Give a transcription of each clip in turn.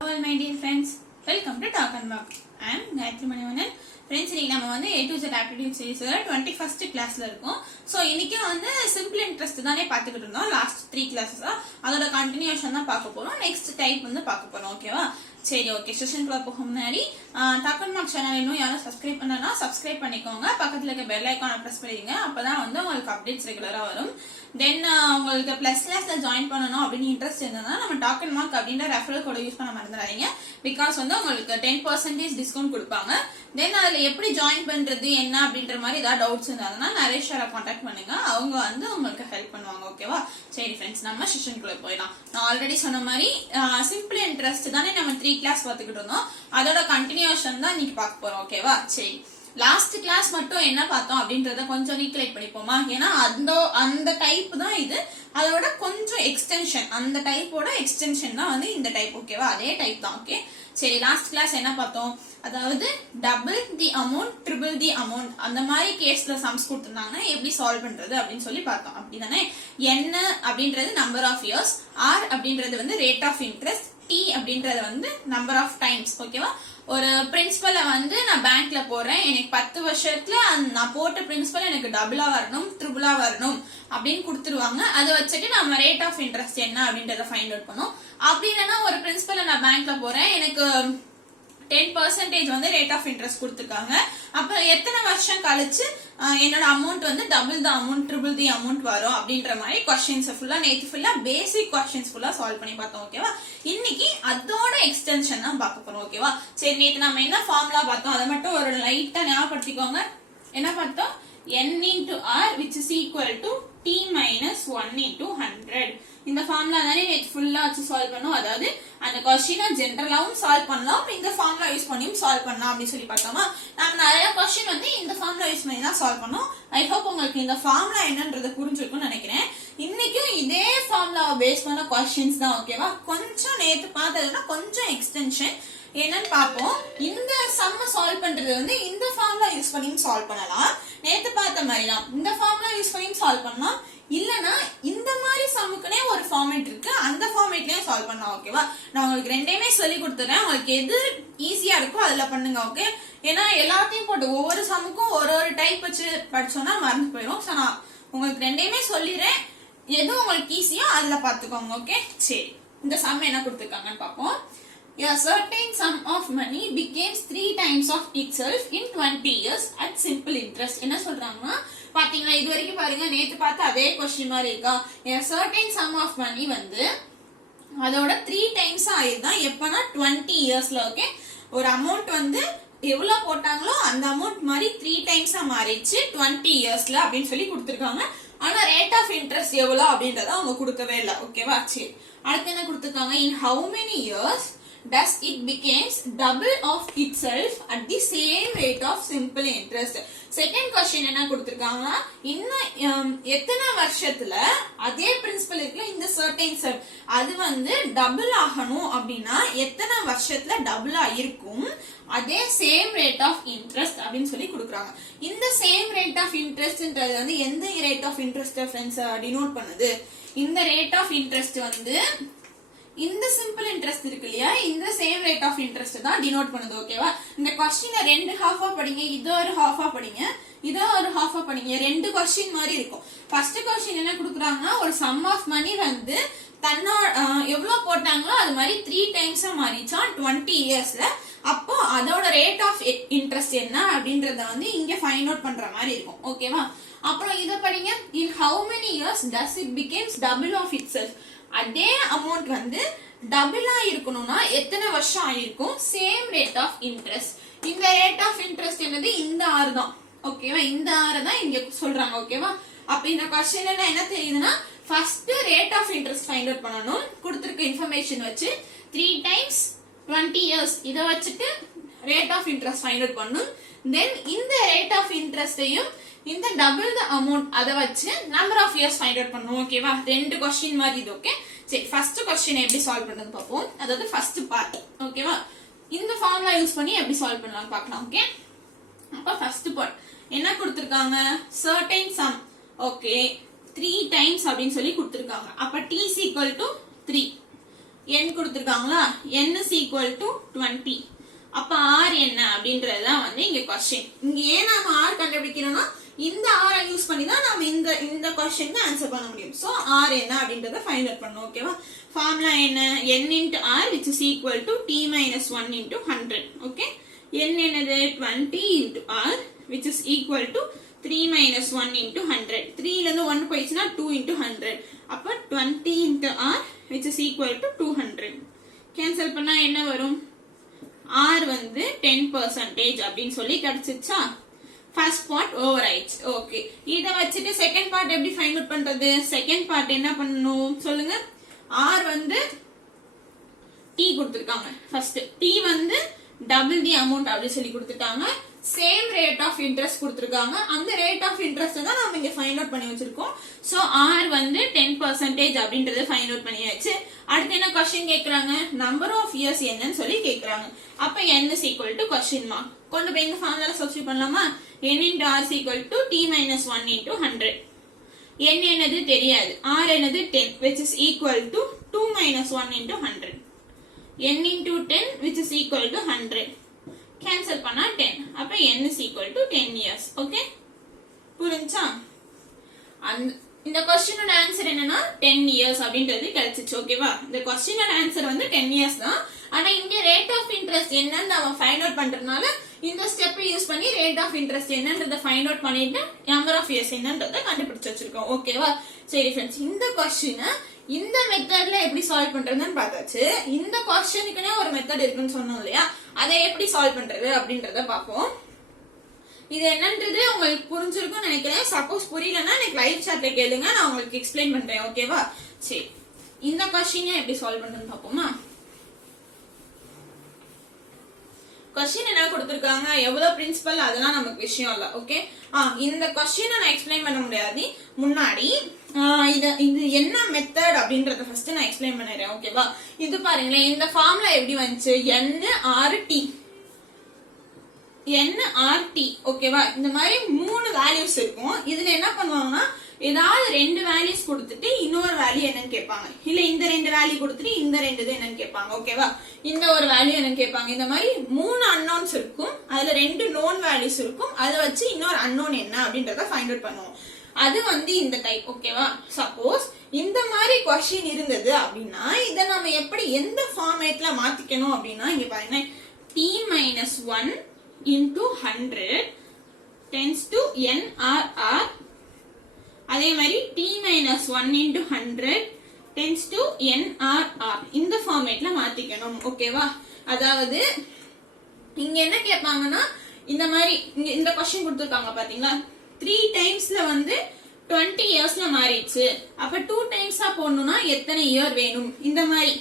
All my dear friends, welcome to Talk and Walk. I am Gayatri Manivanan. Friends, இன்னைக்கு நம்ம வந்து A to Z aptitude series 21st classல இருக்கோம். So இன்னைக்கு வந்து simple interest தானே பார்த்துக்கிட்டு இருந்தோம் last 3 classes. அதோட continuation தான் பார்க்க போறோம். Next type வந்து பார்க்க போறோம். ஓகேவா? சரி, ஓகே. செஷனுக்குள்ள போக முன்னாடி Talk and Walk சேனல் இன்னும் யாரும் சப்ஸ்கிரைப் பண்ணனா சப்ஸ்கிரைப் பண்ணிக்கோங்க. பக்கத்துல இருக்க பெல் ஐகானை பிரஸ் பண்ணிடுங்க. அப்பதான் வந்து உங்களுக்கு அப்டேட்ஸ் ரெகுலரா வரும். தென் உங்களுக்கு பிளஸ் கிளாஸ்ல ஜாயின் பண்ணணும் அப்படின்னு இன்ட்ரெஸ்ட் இருந்ததுன்னா நம்ம டாக் அண்ட் மார்க் அப்படின்ற ரெஃபரல் கோட யூஸ் பண்ண மறந்துடாதீங்க. பிகாஸ் வந்து உங்களுக்கு 10% டிஸ்கவுண்ட் கொடுப்பாங்க. தென் அதுல எப்படி ஜாயின் பண்றது என்ன அப்படின்ற மாதிரி ஏதாவது டவுட்ஸ் இருந்தாங்கன்னா நரேஷரை கான்டாக்ட் பண்ணுங்க. அவங்க வந்து உங்களுக்கு ஹெல்ப் பண்ணுவாங்க. ஓகேவா? சரி ஃப்ரெண்ட்ஸ், நம்ம செஷனுக்குள்ள போயிடலாம். நான் ஆல்ரெடி சொன்ன மாதிரி சிம்பிள் இன்ட்ரெஸ்ட் தானே நம்ம 3 கிளாஸ் பார்த்துக்கிட்டு இருந்தோம். அதோட கண்டினியூஷன் தான் இன்னைக்கு பார்க்க போறோம். ஓகேவா? சரி, லாஸ்ட் கிளாஸ் மட்டும் என்ன பார்த்தோம் அப்படின்றத கொஞ்சம் ரீகலெக்ட் பண்ணிப்போமா? ஏன்னா அந்த டைப் தான் இது, அதோட கொஞ்சம் எக்ஸ்டென்ஷன், அந்த டைப்போட எக்ஸ்டென்ஷன் தான் வந்து இந்த டைப். ஓகேவா? அதே டைப் தான். ஓகே, சரி, லாஸ்ட் கிளாஸ் என்ன பார்த்தோம்? அதாவது double the amount, triple the amount, அந்த மாதிரி கேஸ்ல சம்ஸ் கொடுத்துருந்தாங்கன்னா எப்படி சால்வ் பண்றது அப்படின்னு சொல்லி பார்த்தோம். அப்படிதானே? N அப்படின்றது நம்பர் ஆஃப் இயர்ஸ், R அப்படின்றது வந்து ரேட் ஆஃப் இன்ட்ரெஸ்ட், T அப்படின்றது வந்து நம்பர் ஆஃப் டைம்ஸ். ஓகேவா? ஒரு பிரின்சிபலை வந்து நான் பேங்க்ல போறேன், எனக்கு 10 வருஷத்துல நான் போட்ட பிரின்சிபல் எனக்கு டபுளா வரணும், ட்ரிபிளா வரணும் அப்படின்னு கொடுத்துருவாங்க. அதை வச்சுட்டு நம்ம ரேட் ஆஃப் இன்ட்ரெஸ்ட் என்ன அப்படின்றத ஃபைண்ட் அவுட் பண்ணும். அப்படி இல்லைன்னா ஒரு பிரின்சிபலை நான் பேங்க்ல போறேன், எனக்கு 10% வந்து ரேட் ஆஃப் இன்ட்ரெஸ்ட் கொடுத்துருக்காங்க. அப்ப எத்தனை வருஷம் கழிச்சு என்னோட அமௌண்ட் வந்து double the amount, triple the amount வரும் அப்படின்ற மாதிரி கொஸ்டின்ஸ் ஃபுல்லா நேற்று ஃபுல்லா பேசிக் கொஸ்டின்ஸ் ஃபுல்லா சால்வ் பண்ணி பார்த்தோம். ஓகேவா? இன்னைக்கு அதோட எக்ஸ்டென்ஷன் தான் பார்க்க போறோம். ஓகேவா? சரி, நேற்று நம்ம என்ன ஃபார்முலா பார்த்தோம் அதை மட்டும் ஒரு லைட்டா ஞாபகப்படுத்திக்கோங்க. என்ன பார்த்தோம்? N into R which is equal to T minus 1 into 100. இந்த ஃபார்முலா தானே நேற்று ஃபுல்லா வச்சு சால்வ் பண்ணோம். அதாவது அந்த கொஸ்டினை ஜென்ரலாவும் சால்வ் பண்ணலாம், இந்த ஃபார்முலா யூஸ் பண்ணியும் சால்வ் பண்ணலாம் அப்படின்னு சொல்லி பார்த்தோமா? நம்ம நிறைய கொஸ்டின் வந்து இந்த ஃபார்முலா யூஸ் பண்ணி தான் சால்வ் பண்ணோம். ஐ ஹோப் உங்களுக்கு இந்த ஃபார்முலா என்னன்றது புரிஞ்சிருக்கும்னு நினைக்கிறேன். இன்னைக்கும் இதே ஃபார்முலாவை பேஸ் பண்ண கொஸ்டின்ஸ் தான். ஓகேவா? கொஞ்சம் நேற்று பார்த்ததுன்னா கொஞ்சம் எக்ஸ்டென்ஷன் என்னன்னு பார்ப்போம். இந்த சம்ம சால்வ் பண்றது வந்து இந்த ஃபார்முலா யூஸ் பண்ணியும் சால்வ் பண்ணலாம். நேத்து பார்த்த மாதிரி தான் இந்த ஃபார்முலா யூஸ் பண்ணியும் சால்வ் பண்ணலாம். இல்லனா இந்த மாதிரி சம்முக்குனே ஒரு ஃபார்மேட் இருக்கு, அந்த ஃபார்மேட்லயே சால்வ் பண்ணலாம். ஓகேவா? நான் உங்களுக்கு ரெண்டையுமே சொல்லி கொடுத்துறேன், உங்களுக்கு எது ஈஸியா இருக்கோ அதுல பண்ணுங்க. ஓகே? ஏன்னா எல்லாத்தையும் போட்டு ஒவ்வொரு சம்முக்கும் ஒரு ஒரு டைப் வச்சு படிச்சோம்னா மறந்து போயிடும். ஸோ நான் உங்களுக்கு ரெண்டையுமே சொல்லிடுறேன், எது உங்களுக்கு ஈஸியோ அதுல பாத்துக்கோங்க. ஓகே? சரி, இந்த சம் என்ன கொடுத்துருக்காங்கன்னு பார்ப்போம். A certain sum of money becomes 3 times of itself in 20 years at simple interest. என்ன சொல்றாங்கன்னா பாத்தீங்களா, இது வரைக்கும் பாருங்க, நேத்து பார்த்த அதே கொஸ்டின் மாதிரி இருக்கா? A certain sum of money வந்து அதோட 3 times ஆயிருதான் எப்பனா 20 இயர்ஸ்ல. ஓகே, ஒரு அமௌண்ட் வந்து எவ்வளவு போட்டாங்களோ அந்த அமௌண்ட் மாதிரி 3 டைம்ஸா மாறிடுச்சு 20 இயர்ஸ்ல அப்படின்னு சொல்லி கொடுத்துருக்காங்க. ஆனா ரேட் ஆஃப் இன்ட்ரெஸ்ட் எவ்வளவு அப்படின்றத அவங்க கொடுக்கவே இல்லை. ஓகேவா? சரி, அடுத்து என்ன கொடுத்துருக்காங்க? In how many years does it becomes double of itself at the same rate of simple interest? Second question என்ன கொடுத்திருக்காங்கன்னா, இன்னும் எத்தனை வருஷத்துல அதே பிரின்சிபல் இருக்குல்ல, இந்த சர்டைன் சம் அது வந்து டபுள் ஆகணும் அப்படின்னா எத்தனை வருஷத்துல டபுளா இருக்கும், அதே சேம் ரேட் ஆஃப் இன்ட்ரெஸ்ட் அப்படின்னு சொல்லி கொடுக்குறாங்க. இந்த சேம் ரேட் ஆஃப் இன்ட்ரெஸ்ட்ன்றது வந்து எந்த rate of interest friends denote பண்ணுது? இந்த ரேட் ஆஃப் இன்ட்ரெஸ்ட் வந்து இந்த சிம்பிள் இன்ட்ரெஸ்ட் இருக்கு இல்லையா, இந்த சேம் ரேட் ஆஃப் இன்ட்ரெஸ்ட் தான் டினோட் பண்ணுது. ஓகேவா? இந்த கொஸ்டினை 2 ஹாஃபா படிங்க, இதோ ஒரு ஹாஃபா படிங்க, இதோ ஒரு ஹாஃபா படிங்க. 2 கொஸ்டின் மாதிரி இருக்கும். ஃபர்ஸ்ட் கொஸ்டின் என்ன கொடுக்குறாங்கன்னா, ஒரு சம் ஆஃப் மணி வந்து தன்னோட எவ்வளவு போட்டாங்களோ அது மாதிரி 3 டைம்ஸா மாறிச்சான் 20 இயர்ஸ்ல. அப்போ அதோட ரேட் ஆஃப் இன்ட்ரெஸ்ட் என்ன அப்படின்றத வந்து இங்க ஃபைண்ட் அவுட் பண்ற மாதிரி இருக்கும். ஓகேவா? அப்புறம் இத படிங்க. In how many years does it becomes double of itself? அதே அமௌண்ட் வந்து டபுளா இருக்கணும்னா எத்தனை வருஷம் ஆயிருக்கும்? Same rate of interest. இந்த ரேட் ஆஃப் இன்ட்ரெஸ்ட் என்னது? இந்த ஆறு தான். ஓகேவா? இந்த ஆறு தான் இங்க சொல்றாங்க. ஓகேவா? அப்ப இந்த கொஸ்டின்ல என்ன தெரியுதுன்னா, first rate of interest find out பண்ணணும். கொடுத்திருக்க இன்ஃபர்மேஷன் வச்சு 3 டைம்ஸ் 20 இயர்ஸ் இத வச்சுட்டு rate of interest find out பண்ணணும். தென் இந்த ரேட் ஆஃப் இன்ட்ரெஸ்டையும் இந்த டபுள் த அமௌண்ட் அதை வச்சு number of years find out பண்ணணும். ஓகேவா? 2 கொஸ்டின் மாதிரி இது. ஓகே, சரி, ஃபர்ஸ்ட் கொஸ்டின் எப்படி சால்வ் பண்றது பார்ப்போம். அதாவது ஃபர்ஸ்ட் பார்ட். ஓகேவா? இந்த ஃபார்முலா யூஸ் பண்ணி எப்படி சால்வ் பண்ணலாம் பார்க்கலாம். ஓகே, அப்ப ஃபர்ஸ்ட் பார்ட் என்ன கொடுத்திருக்காங்க? certain sum. ஓகே, 3 டைம்ஸ் அப்படின்னு சொல்லி கொடுத்திருக்காங்க. அப்ப t is equal to 3. n கொடுத்திருக்காங்களா n is equal to 20. அப்ப r என்ன அப்படின்றதுதான் வந்து இங்க கொஸ்டின். இங்க ஏன் நாம r கண்டுபிடிக்கிறோம்னா இந்த r யூஸ் பண்ணி தான் நாம இந்த क्वेश्चनக்கு ஆன்சர் பண்ண முடியும். சோ r என்ன அப்படின்றத ஃபைண்ட் அவுட் பண்ணனும். ஓகேவா? ஃபார்முலா என்ன? n into r which is equal to t minus 1 into 100. Okay? n என்னது? 20 into r which is equal to 3 minus 1 into 100. 3 ல இருந்து 1 போயிடுச்சுனா 2 into 100. அப்ப 20 into r which is equal to 200. Cancel பண்ணா என்ன வரும்? r வந்து 10% அப்படின்னு சொல்லி கிடைச்சிச்சா? ஃபர்ஸ்ட் பார்ட் ஓவர் ஆயிடுச்சு. ஓகே, இத வச்சிட்டு செகண்ட் பார்ட் எப்படி ஃபைண்ட் அவுட் பண்றது? செகண்ட் பார்ட் என்ன பண்ணனும் சொல்லுங்க? r வந்து t கொடுத்திருக்காங்க. ஃபர்ஸ்ட் t வந்து டபுள் தி அமௌண்ட் அப்படி சொல்லி கொடுத்துட்டாங்க. சேம் ரேட் ஆஃப் இன்ட்ரெஸ்ட் கொடுத்திருக்காங்க. அந்த ரேட் ஆஃப் இன்ட்ரெஸ்ட் தான் நாம இங்க ஃபைண்ட் அவுட் பண்ணி வச்சிருக்கோம். சோ r வந்து 10% அப்படின்றத ஃபைண்ட் அவுட் பண்ணியாச்சு. அடுத்து என்ன क्वेश्चन கேக்குறாங்க? நம்பர் ஆஃப் இயர்ஸ் என்னன்னு சொல்லி கேக்குறாங்க. அப்ப n is equal to question mark. கொண்டு போய் இந்த ஃபார்முலால சப்ஸ்டிட்யூட் பண்ணலாமா? n into r is equal to t minus 1 into 100. n என்னது தெரியாது. r என்னது 10 which is equal to 2 minus 1 into 100. n into 10 which is equal to 100. cancel பண்ணா 10. அப்ப n is equal to 10 years. Okay, புரிஞ்சா? இந்த क्वेश्चनோட answer என்னன்னா 10 years அப்படின்றது கிடைச்சிச்சு. ஓகேவா? இந்த क्वेश्चनோட ஆன்சர் வந்து 10 years தான். ஆனா இங்க ரேட் ஆஃப் இன்ட்ரெஸ்ட் என்னன்னு நாம ஃபைண்ட் அவுட் பண்றதுனால இந்த ஸ்டெப் யூஸ் பண்ணி ரேட் ஆஃப் இன்ட்ரெஸ்ட் என்னன்றதை ஃபைண்ட் அவுட் பண்ணிட்டு நம்பர் ஆஃப் இயர்ஸ் என்னன்றதை கண்டுபிடிச்சு வச்சிருக்கோம். ஓகேவா? சரி ஃப்ரெண்ட்ஸ், இந்த क्वेश्चனை இந்த மெத்தட்ல எப்படி சால்வ் பண்றதுன்னு பார்த்தாச்சு. இந்த क्वेश्चனுக்குனே ஒரு மெத்தட் இருக்குன்னு சொன்னோம் இல்லையா? அதை எப்படி சால்வ் பண்றது அப்படின்றத பார்ப்போம். இது என்னன்றது உங்களுக்கு புரிஞ்சிருக்கும்னு நினைக்கிறேன். சப்போஸ் புரியலன்னா எனக்கு லைவ் சாட்ல கேளுங்க, நான் உங்களுக்கு எக்ஸ்பிளைன் பண்றேன். ஓகேவா? சரி, இந்த क्वेश्चனை எப்படி சால்வ் பண்றதுன்னு பார்ப்போமா? क्वेश्चन என்ன கொடுத்திருக்காங்க, எவ்வளவு பிரின்சிபல் அதெல்லாம் நமக்கு விஷயம் இல்ல. ஓகே, இந்த क्वेश्चனை நான் எக்ஸ்பிளைன் பண்ண முடியாது. முன்னாடி இது என்ன மெத்தட் அப்படின்றத ஃபர்ஸ்ட் நான் எக்ஸ்பிளைன் பண்ணிடுறேன். ஓகேவா? இது பாருங்களேன், இந்த ஃபார்முலா எப்படி வந்துச்சு? NRT. ஓகேவா? இந்த மாதிரி 3 வேல்யூஸ் இருக்கும். இதுல என்ன பண்ணுவாங்கன்னா ஏதாவது 2 வேல்யூஸ் கொடுத்துட்டு இன்னொரு வேல்யூ என்னன்னு கேட்பாங்க. இல்ல இந்த 2 வேல்யூ கொடுத்துட்டு இந்த 2 இது என்னன்னு கேட்பாங்க. ஓகேவா? இந்த ஒரு வேல்யூ என்னன்னு கேட்பாங்க. இந்த மாதிரி 3 அன்னோன்ஸ் இருக்கும். அதுல 2 நோன் வேல்யூஸ் இருக்கும். அதை வச்சு இன்னொரு அன்னோன் என்ன அப்படின்றத ஃபைண்ட் அவுட் பண்ணுவோம். அது வந்து இந்த டைப். ஓகேவா? சப்போஸ் இந்த மாதிரி क्वेश्चन இருந்தது அப்படின்னா இதை நாம எப்படி எந்த ஃபார்மேட்ல மாத்திக்கணும் அப்படின்னா இங்க பாருங்க, t minus 1 into 100 tends to NRR. அதே மாதிரி t minus 1 into 100 tends to NRR. இந்த ஃபார்மேட்ல மாத்திக்கணும். ஓகேவா? அதாவது இங்க என்ன கேட்பாங்கன்னா இந்த மாதிரி இந்த क्वेश्चन கொடுத்திருக்காங்க பாத்தீங்களா? 3 டைம்ஸ்ல வந்து 20 இயர்ஸ்ல மாறிடுச்சு. அப்ப 2 டைம்ஸா போடணும்னா எத்தனை இயர் வேணும்? இந்த மாதிரி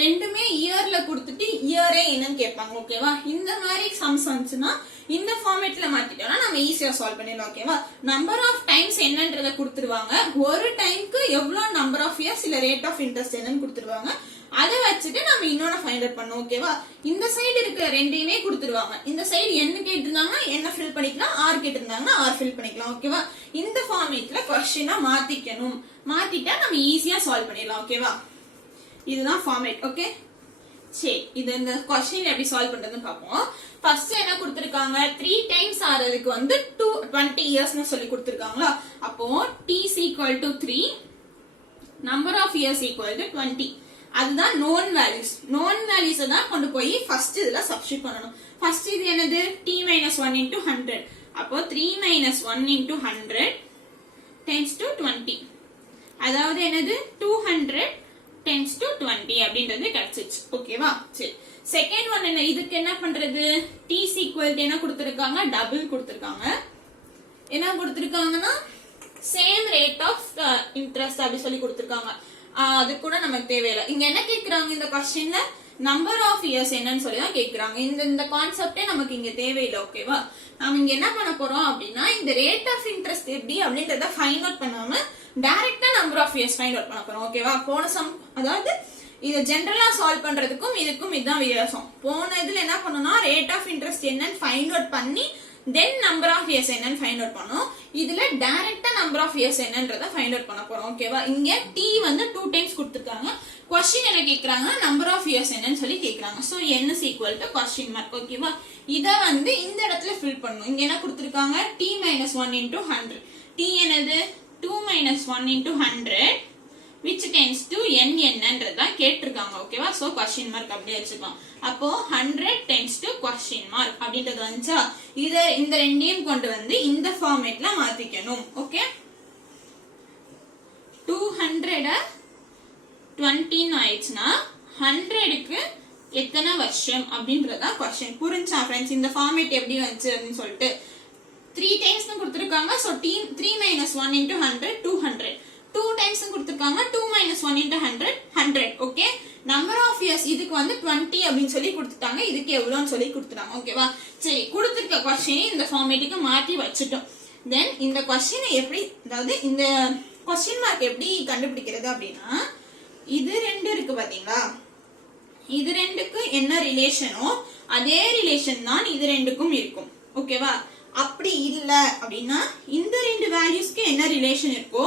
ரெண்டுமே இயர்ல கொடுத்துட்டு இயரே என்னன்னு கேட்பாங்க. ஓகேவா? இந்த மாதிரி சம்ஸ் வந்துச்சுன்னா இந்த ஃபார்மேட்ல மாத்திட்டோம்னா நம்ம ஈஸியா சால்வ் பண்ணிடலாம். ஓகேவா? நம்பர் ஆஃப் டைம்ஸ் என்னன்றத கொடுத்துருவாங்க. ஒரு டைம்க்கு எவ்வளவு நம்பர் ஆஃப் இயர்ஸ் இல்ல ரேட் ஆஃப் இன்ட்ரெஸ்ட் என்னன்னு கொடுத்துருவாங்க. அதை வச்சுட்டு நம்ம இன்னொன்னு ஃபைண்ட் அவுட் பண்ணோம். ஓகேவா? இந்த சைடு இருக்கிற ரெண்டையுமே கொடுத்துருவாங்க. இந்த சைடு என்ன கேட்டிருந்தாங்கன்னா என்ன ஃபில் பண்ணிக்கலாம், ஆர் கேட்டிருந்தாங்கன்னா ஆர் ஃபில் பண்ணிக்கலாம். ஓகேவா? இந்த ஃபார்மேட்ல क्वेश्चனை மாத்திக்கணும். மாத்திட்டா நம்ம ஈஸியா சால்வ் பண்ணிடலாம். ஓகேவா? இதுதான் ஃபார்மேட். ஓகே, சரி, இது இந்த क्वेश्चन எப்படி சால்வ் பண்றதுன்னு பார்ப்போம். ஃபர்ஸ்ட் என்ன கொடுத்திருக்காங்க? 3 டைம்ஸ் ஆறதுக்கு வந்து 20 இயர்ஸ்னு சொல்லி கொடுத்திருக்காங்களா? அப்போ t is equal to 3, number of years equal to 20. அதுதான் known values. known values தான் கொண்டு போய் ஃபர்ஸ்ட் இதுல சப்ஸ்டிட்யூட் பண்ணனும். ஃபர்ஸ்ட் இது என்னது? t minus 1 into 100. அப்போ 3 minus 1 into 100 tends to 20. அதாவது என்னது? 200 tends to 20 அப்படின்றது கிடைச்சிச்சு. ஓகேவா? சரி, செகண்ட் ஒன் என்ன? இதுக்கு என்ன பண்றது? t is equal to என்ன கொடுத்திருக்காங்க? டபுள் கொடுத்திருக்காங்க. என்ன கொடுத்திருக்காங்கன்னா சேம் ரேட் ஆஃப் இன்ட்ரெஸ்ட் அப்படி சொல்லி கொடுத்திருக்காங்க. அது கூட நமக்கு தேவையில்லை. இங்க என்ன கேக்குறாங்க இந்த क्वेश्चनல? நம்பர் ஆஃப் இயர்ஸ் என்னன்னு சொல்லி தான் கேக்குறாங்க. இந்த கான்செப்டே நமக்கு இங்க தேவையில்லை. ஓகேவா? நாம இங்க என்ன பண்ண போறோம் அப்படின்னா இந்த ரேட் ஆஃப் இன்ட்ரெஸ்ட் எப்படி அப்படின்றத ஃபைண்ட் அவுட் பண்ணாம டைரக்டா number of years find out பண்ண போறோம். ஓகேவா? போன சம், அதாவது இத ஜெனரலா சால்வ் பண்றதுக்கும் இதுக்கும் இதுதான் வித்தியாசம். போன இதுல என்ன பண்ணனும்னா ரேட் ஆஃப் இன்ட்ரெஸ்ட் என்னன்னு ஃபைண்ட் அவுட் பண்ணி தென் நம்பர் ஆஃப் இயர்ஸ் என்னன்னு ஃபைண்ட் அவுட் பண்ணோம். இதுல டைரக்டா நம்பர் ஆஃப் இயர்ஸ் என்னன்றத ஃபைண்ட் அவுட் பண்ண போறோம். ஓகேவா? இங்க t வந்து 2 டைம்ஸ் கொடுத்திருக்காங்க. क्वेश्चन என்ன கேக்குறாங்கன்னா நம்பர் ஆஃப் இயர்ஸ் என்னன்னு சொல்லி கேக்குறாங்க. So n is equal to question mark. ஓகேவா? இத வந்து இந்த இடத்துல ஃபில் பண்ணனும். இங்க என்ன கொடுத்திருக்காங்க? t minus 1 into 100. t என்னது? 2 minus 1 into 100 which tends to n என்னன்றத கேட்டிருக்காங்க. ஓகேவா? சோ question mark அப்படியே வச்சுக்கலாம். அப்போ 100 tends to question mark அப்படின்றது வந்துச்சா? இத இந்த ரெண்டையும் கொண்டு வந்து இந்த ஃபார்மேட்ல மாத்திக்கணும். ஓகே? 200 20 ஆயிடுச்சுனா 100க்கு எத்தனை வருஷம் அப்படின்றதா क्वेश्चन. புரிஞ்சா फ्रेंड्स? இந்த ஃபார்மேட் எப்படி வந்துச்சு அப்படினு சொல்லிட்டு 3 டைம்ஸ் கொடுத்திருக்காங்க. So 3 minus 1 into 100 200. 2 டைம்ஸ் கொடுத்திருக்காங்க. 2 minus 1 into 100 100. Okay? Number of years இதுக்கு வந்து 20 அப்படினு சொல்லி கொடுத்துட்டாங்க. இதுக்கு எவ்வளவுன்னு சொல்லி கொடுத்துட்டாங்க. ஓகேவா? சரி, கொடுத்திருக்க क्वेश्चन இந்த ஃபார்மேட்டுக்கு மாத்தி வச்சிட்டோம். தென் இந்த क्वेश्चन எப்படி, அதாவது இந்த क्वेश्चन மார்க் எப்படி கண்டுபிடிக்கிறது அப்படினா, இது ரெண்டு இருக்கு பாத்தீங்களா? இது ரெண்டுக்கு என்ன ரிலேஷனோ அதே ரிலேஷன் தான் இது ரெண்டுக்கும் இருக்கும். ஓகேவா? அப்படி இல்ல அப்படின்னா இந்த ரெண்டு வேல்யூஸ்க்கு என்ன ரிலேஷன் இருக்கோ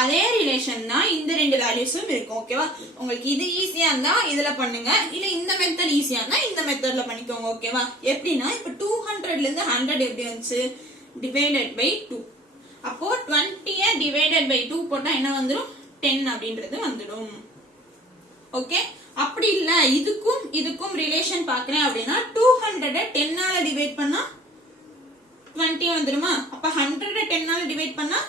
அதே ரிலேஷன் தான் இந்த ரெண்டு வேல்யூஸும் இருக்கும். ஓகேவா? உங்களுக்கு இது ஈஸியா இருந்தா இதுல பண்ணுங்க, இல்ல இந்த மெத்தட் ஈஸியா இருந்தா இந்த மெத்தட்ல பண்ணிக்கோங்க. ஓகேவா? எப்படின்னா இப்ப 200ல இருந்து 100 எப்படி வந்துச்சு? Divided by 2. அப்போ 20 டிவைடட் பை 2 போட்டா என்ன வந்துடும்? 10 அப்படின்றது வந்துடும். ஓகே? அப்படி இல்ல இதுக்கும் இதுக்கும் ரிலேஷன் பாக்குறேன் அப்படின்னா 200 10 ஆல டிவைட் பண்ணா 20 வந்துருமா? அப்ப 100 10 ஆல டிவைட் பண்ணா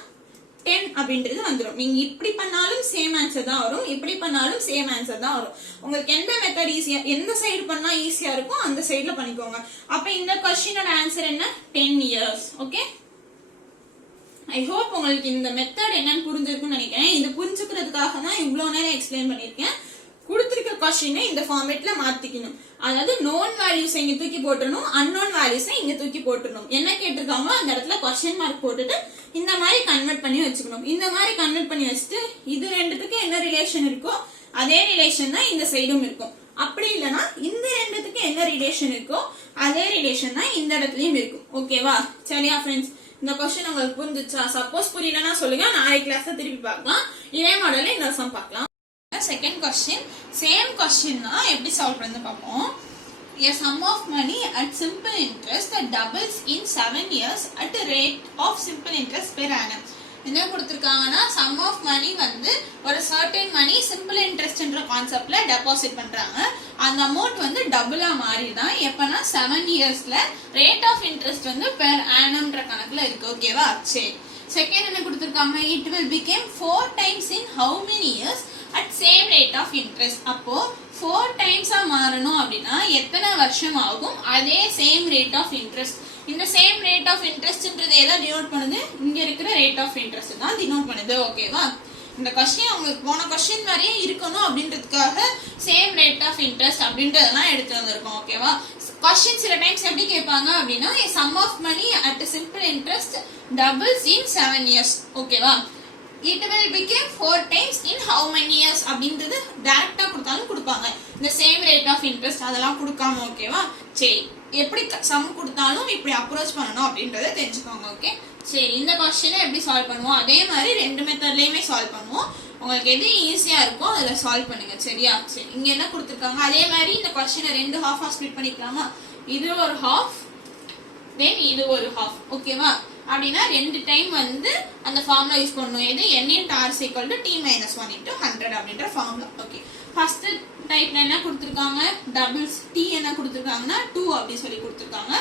10 அப்படின்றது வந்துரும். நீங்க இப்படி பண்ணாலும் சேம் ஆன்சர் தான் வரும், இப்படி பண்ணாலும் சேம் ஆன்சர் தான் வரும். உங்களுக்கு எந்த மெத்தட் ஈஸியா, எந்த சைடு பண்ணா ஈஸியா இருக்கும் அந்த சைடுல பண்ணிக்கோங்க. அப்ப இந்த क्वेश्चनோட ஆன்சர் என்ன? 10 இயர்ஸ். ஓகே? ஐ ஹோப் உங்களுக்கு இந்த மெத்தட் என்னன்னு புரிஞ்சிருக்கும்னு நினைக்கிறேன். இது புரிஞ்சுக்கிறதுக்காக தான் இவ்வளவு நேரம் எக்ஸ்பிளைன் பண்ணிருக்கேன். கொடுத்திருக்க क्वेश्चन இந்த ஃபார்மேட்ல மாத்திக்கணும். அதாவது நோன் வேல்யூஸ் இங்க தூக்கி போட்டுறணும், அன்னோன் வேல்யூஸ் இங்க தூக்கி போட்டுறணும். என்ன கேட்டிருக்காங்களோ அந்த இடத்துல क्वेश्चन மார்க் போட்டுட்டு இந்த மாதிரி கன்வெர்ட் பண்ணி வச்சுக்கணும். இந்த மாதிரி கன்வெர்ட் பண்ணி வச்சுட்டு இது ரெண்டுத்துக்கு என்ன ரிலேஷன் இருக்கோ அதே ரிலேஷன் தான் இந்த சைடும் இருக்கும். அப்படி இல்லனா இந்த ரெண்டுத்துக்கு என்ன ரிலேஷன் இருக்கோ அதே ரிலேஷன் தான் இந்த இடத்துலயும் இருக்கும். ஓகேவா? சரியா फ्रेंड्स? இந்த क्वेश्चन உங்களுக்கு புரிஞ்சுச்சா? சப்போஸ் புரியலனா சொல்லுங்க, நாளைக்கு கிளாஸ்ல திருப்பி பார்க்கலாம். இதே மாடல்ல இந்த சம் பார்க்கலாம். செகண்ட் क्वेश्चन சேம் क्वेश्चन தான் எப்படி சால்வ் பண்ணி பார்ப்போம். A sum of money at simple interest that doubles in 7 years at a rate of simple interest per annum. என்ன கொடுத்திருக்காங்கன்னா sum of money வந்து ஒரு certain money simple interest என்ற கான்செப்ட்ல deposit பண்றாங்க. அந்த அமௌண்ட் வந்து டபுளா மாறிதான் எப்பனா 7 இயர்ஸ்ல ரேட் ஆஃப் இன்ட்ரெஸ்ட் வந்து per annumன்ற கணக்குல இருக்கு. ஓகேவா? சரி, செகண்ட் என்ன கொடுத்திருக்காங்க? it will become 4 times in how many years at same rate of interest. அப்போ 4 times மாறணும் அப்படின்னா எத்தனை வருஷம் ஆகும்? அதே சேம் ரேட் ஆஃப் இன்ட்ரெஸ்ட். இந்த சேம் ரேட் ஆஃப் இன்ட்ரெஸ்ட்ன்றது எதை டினோட் பண்ணுது? இங்க இருக்கிற ரேட் ஆஃப் இன்ட்ரெஸ்ட் தான் டினோட் பண்ணுது. ஓகேவா? இந்த क्वेश्चन உங்களுக்கு போன क्वेश्चन மாதிரியே இருக்கணும் அப்படின்றதுக்காக சேம் ரேட் ஆஃப் இன்ட்ரெஸ்ட் அப்படின்றதெல்லாம் எடுத்து வந்திருக்கோம். ஓகேவா? क्वेश्चन சில டைம்ஸ் எப்படி கேட்பாங்க அப்படின்னா a sum of money at a simple interest doubles in 7 years. ஓகேவா? it will become 4 times in how many years அப்படின்றது டைரக்டா கொடுத்தாலும் கொடுப்பாங்க. இந்த சேம் ரேட் ஆஃப் இன்ட்ரெஸ்ட் அதெல்லாம் கொடுக்காம. ஓகேவா? சரி, எப்படி சம் கொடுத்தாலும் இப்படி அப்ரோச் பண்ணணும் அப்படின்றத தெரிஞ்சுக்கோங்க. ஓகே? சரி, இந்த क्वेश्चனை எப்படி சால்வ் பண்ணுவோம்? அதே மாதிரி ரெண்டு மெத்தட்லயுமே சால்வ் பண்ணுவோம். உங்களுக்கு எது ஈஸியா இருக்கோ அதுல சால்வ் பண்ணுங்க. சரியா? சரி, இங்க என்ன கொடுத்திருக்காங்க? அதே மாதிரி இந்த क्वेश्चனை ரெண்டு ஹாஃபா ஸ்ப்ளிட் பண்ணிக்கலாமா? இது ஒரு ஹாஃப், தென் இது ஒரு ஹாஃப். ஓகேவா? அப்படின்னா ரெண்டு டைம் வந்து அந்த ஃபார்முலா யூஸ் பண்ணணும். எது? n into r is equal to t minus 1 into 100 அப்படின்ற ஃபார்முலா. ஓகே, ஃபர்ஸ்ட் டைப்ல என்ன கொடுத்திருக்காங்க? டபுள்ஸ். t என்ன கொடுத்திருக்காங்கன்னா 2 அப்படி சொல்லி கொடுத்திருக்காங்க.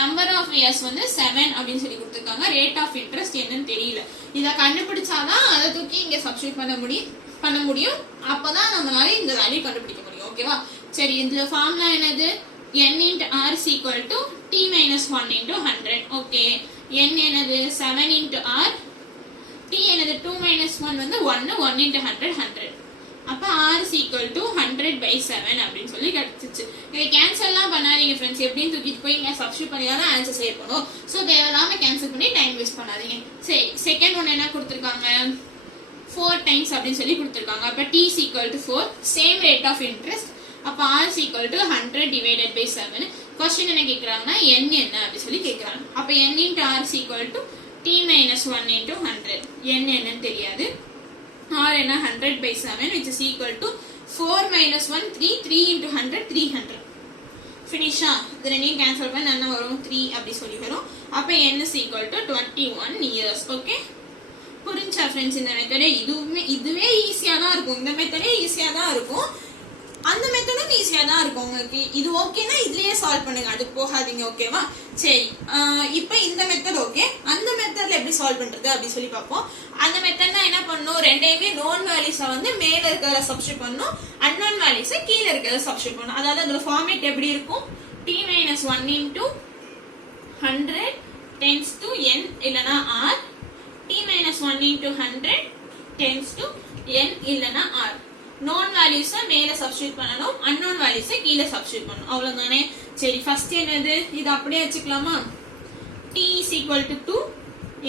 நம்பர் ஆஃப் இயர்ஸ் வந்து 7 அப்படின்னு சொல்லி கொடுத்திருக்காங்க. ரேட் ஆஃப் இன்ட்ரெஸ்ட் என்னன்னு தெரியல. இதை கண்டுபிடிச்சாதான் அதை தூக்கி இங்க சப்ஸ்டிட்யூட் பண்ண முடியும். அப்பதான் நம்மளால இந்த வேல்யூ கண்டுபிடிக்க முடியும். ஓகேவா? சரி, இந்த ஃபார்முலா என்னது? n into r is equal to t minus 1 into 100. Okay, n என்னது? 7 into r, t என்னது? 2 minus 1 வந்து 1 into 100 100. அப்ப r is equal to 100 by 7 அப்படின்னு சொல்லி கிடைச்சிச்சு. இதை கேன்சல்லாம் பண்ணாதீங்க ஃப்ரெண்ட்ஸ். எப்படின்னு தூக்கிட்டு போய் இங்க சப்ஸ்டிட்யூட் பண்ணி தான் ஆன்சர் செய்ய போறோம். ஸோ தேவையில்லாம கேன்சல் பண்ணி டைம் வேஸ்ட் பண்ணாதீங்க. சரி, செகண்ட் ஒன் என்ன கொடுத்துருக்காங்க? 4 times அப்படின்னு சொல்லி கொடுத்துருக்காங்க. அப்ப t is equal to 4, same rate of interest. அப்ப r is equal to 100 divided by 7. Question என்ன கேக்குறாங்கன்னா n என்ன அப்படி சொல்லி கேக்குறாங்க. அப்ப n into r is equal to t minus 1 into 100 n என்னன்னு தெரியாது r என்ன 100 by 7 which is equal to 4 minus 1 3 3 into 100 300 ஃபினிஷா இது ரெண்டையும் கேன்சல் பண்ண என்ன வரும் 3 அப்படி சொல்லி வரும் அப்ப n is equal to 21 years okay புரிஞ்சா फ्रेंड्स இந்த மெத்தட் இதுவே ஈஸியா தான் இருக்கும் இந்த மெத்தடே ஈஸியா தான் இருக்கும் அந்த மெத்தடும் ஈஸியா தான் இருக்கும் உங்களுக்கு இது ஓகேனா இதுலயே சால்வ் பண்ணுங்க அது போகாதீங்க ஓகேவா சரி இப்போ இந்த மெத்தட் ஓகே அந்த மெத்தட்ல எப்படி சால்வ் பண்றது அப்படி சொல்லி பார்ப்போம் அந்த மெத்தட்னா என்ன பண்ணனும் ரெண்டையுமே நோன் வேல்யூஸ வந்து மேல இருக்கறத சப்ஸ்டிட்யூட் பண்ணனும் அன்னோன் வேல்யூஸ கீழ இருக்கறத சப்ஸ்டிட்யூட் பண்ணனும் அதாவது அதோட ஃபார்மேட் எப்படி இருக்கும் t - 1 into 100 tends to n இல்லனா r t - 1 into 100 tends to n இல்லனா r known values மேல சப்ஸ்டிட்யூட் பண்ணனும் unknown values கீழ சப்ஸ்டிட்யூட் பண்ணனும் அவ்வளவுதானே சரி ஃபர்ஸ்ட் என்னது இது அப்படியே வச்சுக்கலாமா t is equal to 2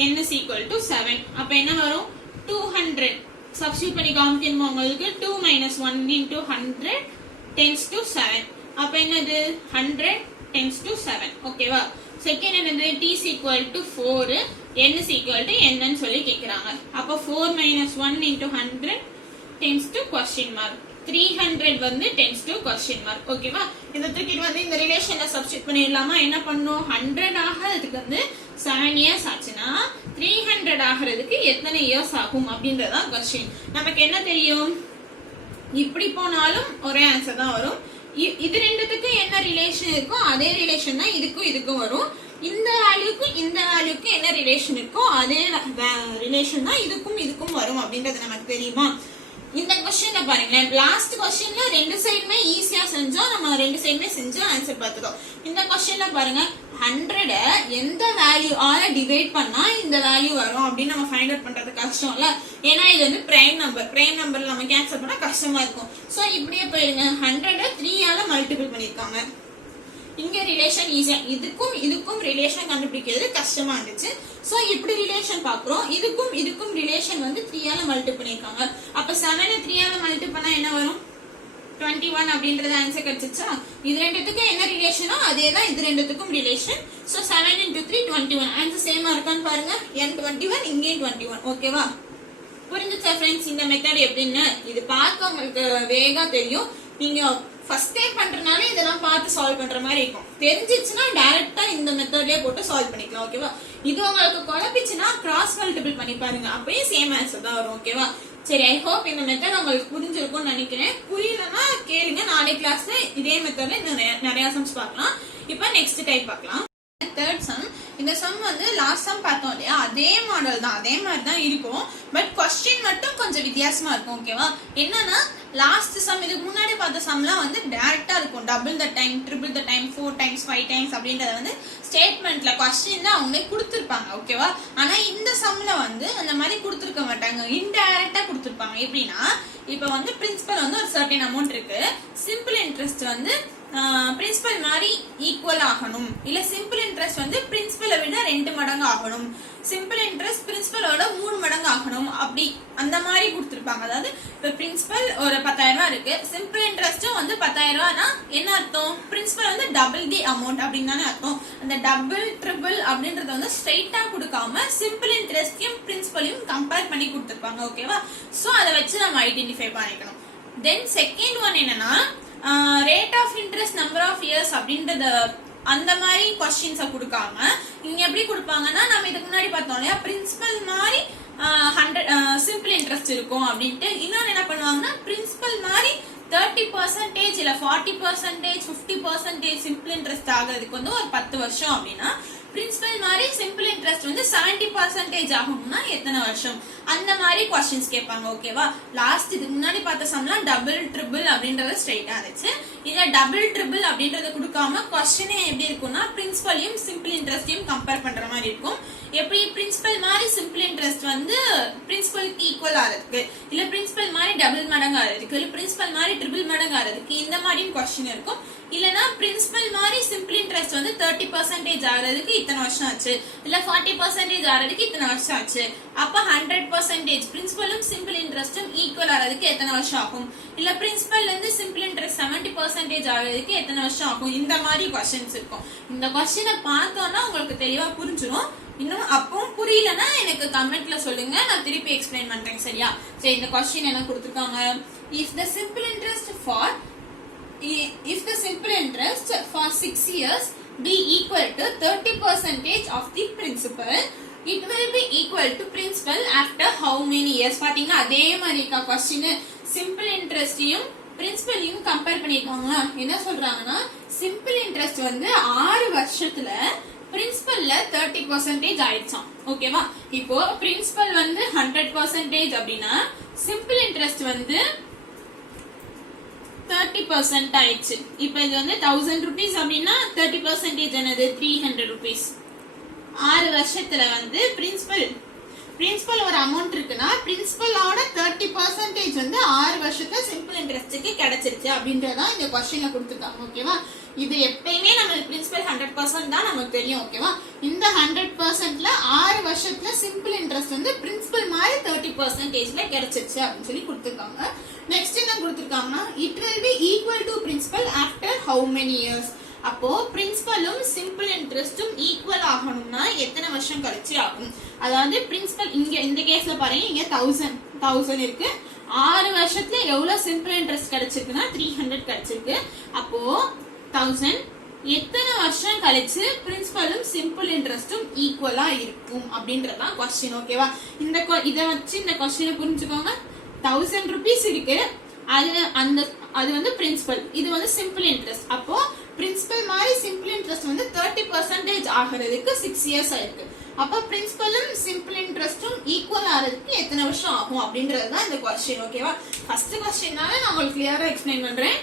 n is equal to 7 அப்ப என்ன வரும் 200 சப்ஸ்டிட்யூட் பண்ணி காமிக்கணுமா உங்களுக்கு 2 - 1 into 100 tends to 7 அப்ப என்னது 100 tends to 7 ஓகேவா செகண்ட் என்னது t is equal to 4 n is equal to n ன்னு சொல்லி கேக்குறாங்க அப்ப 4 - 1 into 100 tends to question mark 300 வந்து tends to question mark ஓகேவா இந்த தூக்கிட்டு வந்து இந்த ரிலேஷன்ல சப்ஸ்டிட்யூட் பண்ணிடலாமா என்ன பண்ணனும் 100 ஆகிறதுக்கு வந்து 7 இயர்ஸ் ஆச்சுனா 300 ஆகிறதுக்கு எத்தனை இயர்ஸ் ஆகும் அப்படின்றதா क्वेश्चन நமக்கு என்ன தெரியும் இப்படி போனாலும் ஒரே ஆன்சர் தான் வரும் இது ரெண்டுத்துக்கு என்ன ரிலேஷன் இருக்கோ அதே ரிலேஷன் தான் இதுக்கும் வரும் இந்த வேல்யூக்கும் இந்த வேல்யூக்கும் என்ன ரிலேஷன் இருக்கோ அதே ரிலேஷன் தான் இதுக்கும் வரும் அப்படின்றது நமக்கு தெரியுமா இந்த क्वेश्चनல பாருங்க லாஸ்ட் क्वेश्चनல ரெண்டு சைடுமே ஈஸியா செஞ்சோம் நம்ம ரெண்டு சைடுமே செஞ்சு ஆன்சர் பார்த்தோம் இந்த क्वेश्चनல பாருங்க 100 எந்த வேல்யூ ஆல டிவைட் பண்ணா இந்த வேல்யூ வரும் அப்படி நம்ம ஃபைண்ட் அவுட் பண்றது கஷ்டம்ல ஏனா இது வந்து பிரைம் நம்பர்ல நம்ம கேன்சல் பண்ணா கஷ்டமா இருக்கும் சோ இப்படியே போயிடுங்க 100 3 ஆல மல்டிபிள் பண்ணிருக்காங்க இங்க ரிலேஷன் ஈஸியா இதுக்கும் ரிலேஷன் கண்டுபிடிக்கிறது கஷ்டமா இருந்துச்சு சோ இப்படி ரிலேஷன் பாக்குறோம் இதுக்கும் ரிலேஷன் வந்து 3 ஆல மல்டிபிள் பண்ணிருக்காங்க அப்ப 7 3 ஆல மல்டிபிள் பண்ணா என்ன வரும் 21 அப்படிங்கறது ஆன்சர் கிடைச்சிச்சா இது ரெண்டுத்துக்கும் என்ன ரிலேஷனோ அதேதான் இது ரெண்டுத்துக்கும் ரிலேஷன் சோ 7 into 3 21 ஆன்சர் சேமா இருக்கான்னு பாருங்க n 21 இங்க 21 ஓகேவா புரிஞ்சுச்சா फ्रेंड्स இந்த மெத்தட் எப்படின்னு இது பார்க்க உங்களுக்கு வேகா தெரியும் நீங்க ஃபர்ஸ்ட் டைம் பண்றனால இதெல்லாம் பார்த்து சால்வ் பண்ற மாதிரி இருக்கும் தெரிஞ்சிச்சுனா டைரக்ட்டா இந்த மெத்தட்லயே போட்டு சால்வ் பண்ணிக்கலாம் ஓகேவா இது உங்களுக்கு குழப்பிச்சுனா கிராஸ் மல்டிபிள் பண்ணி பாருங்க அப்பவே சேம் ஆன்சர் தான் வரும் ஓகேவா சரி ஐ ஹோப் இந்த மெத்தட் உங்களுக்கு புரிஞ்சிருக்கும்னு நினைக்கிறேன் புரியலனா கேளுங்க நாளை கிளாஸ்ல இதே மெத்தட்ல நிறைய சம்ஸ் பார்க்கலாம் இப்போ நெக்ஸ்ட் டைப் பார்க்கலாம் தேர்ட் சம் இந்த சம் வந்து லாஸ்ட் சம் பார்த்தோம் இல்லையா அதே மாடல் தான் அதே மாதிரி தான் இருக்கும் பட் क्वेश्चन மட்டும் கொஞ்சம் வித்தியாசமா இருக்கும் ஓகேவா என்னன்னா லாஸ்ட் சம் இதுக்கு முன்னாடி பார்த்த சம்லாம் வந்து டைரக்டா இருக்கும் double the time triple the time 4 times 5 times அப்படின்றத வந்து ஸ்டேட்மெண்ட்ல क्वेश्चनல அவங்களே கொடுத்திருப்பாங்க ஓகேவா ஆனா இந்த சம்ல வந்து அந்த மாதிரி கொடுத்திருக்க மாட்டாங்க இன்டைரக்டா கொடுத்திருப்பாங்க எப்படின்னா இப்போ வந்து பிரின்சிபல் வந்து ஒரு சர்டன் அமௌண்ட் இருக்கு சிம்பிள் இன்ட்ரெஸ்ட் வந்து பிரின்சிபல் மாதிரி ஈக்குவல் ஆகணும் இல்ல சிம்பிள் இன்ட்ரெஸ்ட் வந்து பிரின்சிபலை விட 2 மடங்கு ஆகணும் சிம்பிள் இன்ட்ரெஸ்ட் பிரின்சிபலோட 3 மடங்கு ஆகணும் அப்படி அந்த மாதிரி கொடுத்திருப்பாங்க அதாவது இப்ப பிரின்சிபல் ஒரு 10,000 ரூபாய் இருக்கு சிம்பிள் இன்ட்ரெஸ்டும் வந்து 10,000 ரூபாய்னா என்ன அர்த்தம் பிரின்சிபல் வந்து டபுள் தி அமௌண்ட் அப்படின்னு தானே அர்த்தம் அந்த டபுள் ட்ரிபிள் அப்படின்றத வந்து ஸ்ட்ரைட்டா கொடுக்காம சிம்பிள் இன்ட்ரெஸ்டையும் பிரின்சிபலையும் கம்பேர் பண்ணி கொடுத்திருப்பாங்க ஓகேவா சோ அதை வச்சு நம்ம ஐடென்டிஃபை பண்ணிக்கணும் தென் செகண்ட் ஒன் என்னன்னா rate of interest number of years அப்படின்றத அந்த மாதிரி क्वेश्चंस கொடுக்காம இங்க எப்படி கொடுப்பாங்கன்னா நம்ம இதுக்கு முன்னாடி பார்த்தோம் இல்லையா பிரின்சிபல் மாதிரி 100 சிம்பிள் இன்ட்ரெஸ்ட் இருக்கும் அப்படின்ட்டு இன்னொன்னு என்ன பண்ணுவாங்கன்னா பிரின்சிபல் மாதிரி 30% இல்ல 40% 50% சிம்பிள் இன்ட்ரெஸ்ட் ஆகிறதுக்கு வந்து ஒரு 10 வருஷம் அப்படின்னா பிரின்சிபல் மாதிரி சிம்பிள் இன்ட்ரெஸ்ட் வந்து 70% ஆகும்னா எத்தனை வருஷம் அந்த மாதிரி क्वेश्चंस கேட்பாங்க ஓகேவா லாஸ்ட் இதுக்கு முன்னாடி பார்த்த சம்லாம் டபுள் ட்ரிபிள் அப்படின்றது ஸ்ட்ரைட்டா இருந்துச்சு இதுல டபுள் ட்ரிபிள் அப்படின்றத கொடுக்காம क्वेश्चனே எப்படி இருக்கும்னா பிரின்சிபலையும் சிம்பிள் இன்ட்ரெஸ்டையும் கம்பேர் பண்ற மாதிரி இருக்கும் எப்படி பிரின்சிபல் மாதிரி சிம்பிள் இன்ட்ரெஸ்ட் வந்து பிரின்சிபலுக்கு ஈக்குவல் ஆகிறதுக்கு இல்ல பிரின்சிபல் மாதிரி டபுள் மடங்கு ஆகிறதுக்கு இல்ல பிரின்சிபல் மாதிரி ட்ரிபிள் மடங்கு ஆகிறதுக்கு இந்த மாதிரியும் क्वेश्चन இருக்கும் இல்லனா பிரின்சிபல் மாதிரி சிம்பிள் இன்ட்ரெஸ்ட் வந்து 30% ஆகிறதுக்கு இத்தனை வருஷம் ஆச்சு, இல்ல 40% ஆகிறதுக்கு இத்தனை வருஷம் ஆச்சு. அப்ப 100% பிரின்சிபலும் சிம்பிள் இன்ட்ரெஸ்டும் ஈக்குவல் ஆகிறதுக்கு எத்தனை வருஷம் ஆகும், இல்ல பிரின்சிபல்ல இருந்து சிம்பிள் இன்ட்ரெஸ்ட் 70% ஆகிறதுக்கு எத்தனை வருஷம் ஆகும். இந்த மாதிரி क्वेश्चंस இருக்கும். இந்த क्वेश्चனை பார்த்தோம்னா உங்களுக்கு தெளிவா புரிஞ்சிடும். இன்னும் அப்பவும் புரியலனா எனக்கு கமெண்ட்ல சொல்லுங்க, நான் திருப்பி எக்ஸ்பிளைன் பண்றேன். சரியா? சரி, இந்த क्वेश्चन என்ன கொடுத்திருக்காங்க? if the simple interest for 6 years be equal to 30% of the principal, it will be equal to principal after how many years. பாத்தீங்கன்னா அதே மாதிரி क्वेश्चन சிம்பிள் இன்ட்ரெஸ்டையும் பிரின்சிபலையும் கம்பேர் பண்ணிருக்காங்க. என்ன சொல்றாங்கன்னா சிம்பிள் இன்ட்ரெஸ்ட் வந்து 6 வருஷத்துல பிரின்சிபல்ல 30% ஆயிடுச்சாம். ஓகேவா? இப்போ பிரின்சிபல் வந்து 100% அப்படின்னா சிம்பிள் இன்ட்ரெஸ்ட் வந்து 30% ஆயிடுச்சு. இப்போ இது வந்து 1000 rupees அப்படின்னா 30% என்னது 300 rupees. 6 வருஷத்துல வந்து பிரின்சிபல் ஒரு அமௌண்ட் இருக்குன்னா பிரின்சிபலோட 30% வந்து 6 வருஷத்துல சிம்பிள் இன்ட்ரெஸ்ட்க்கு கிடைச்சிருச்சு அப்படின்றதான் இந்த क्वेश्चनல கொடுத்துருக்காங்க. ஓகேவா? இது எப்பயுமே நமக்கு பிரின்சிபல் 100% தான் நமக்கு தெரியும். ஓகேவா? இந்த 100%ல 6 வருஷத்துல சிம்பிள் இன்ட்ரெஸ்ட் வந்து பிரின்சிபல் மாதிரி 30%ல கிடைச்சிருச்சு அப்படின்னு சொல்லி கொடுத்துருக்காங்க. நெக்ஸ்ட் என்ன கொடுத்துருக்காங்கன்னா it will be equal to principal after how many years. அப்போ பிரின்சிபலும் சிம்பிள் இன்ட்ரெஸ்டும் ஈக்குவல் ஆகணும்னா எத்தனை வருஷம் கழிச்சு ஆகும். அதாவது பிரின்சிபல் இங்க இந்த கேஸ்ல பாருங்க, இங்க 1000 இருக்கு. 6 வருஷத்துல எவ்வளவு சிம்பிள் இன்ட்ரெஸ்ட் கிடைச்சிருக்குன்னா 300 கிடைச்சிருக்கு. அப்போ 1000 எத்தனை வருஷம் கழிச்சு பிரின்சிபலும் சிம்பிள் இன்ட்ரெஸ்டும் ஈக்குவலா இருக்கும் அப்படின்றதான் क्वेश्चन. ஓகேவா? இத வச்சு இந்த क्वेश्चனை புரிஞ்சுக்கோங்க. 1000 rupees இருக்கு, அது வந்து பிரின்சிபல், இது வந்து சிம்பிள் இன்ட்ரெஸ்ட். அப்போ பிரின்சிபல் மாதிரி சிம்பிள் இன்ட்ரெஸ்ட் வந்து 30% ஆகிறதுக்கு 6 இயர்ஸ் ஆயிருக்கு. அப்ப பிரின்சிபலும் சிம்பிள் இன்ட்ரெஸ்டும் ஈக்குவல் ஆகிறதுக்கு எத்தனை வருஷம் ஆகும் அப்படின்றதுதான் இந்த क्वेश्चन. ஓகேவா? ஃபர்ஸ்ட் क्वेश्चनனால நான் உங்களுக்கு கிளியரா எக்ஸ்பிளைன் பண்றேன்.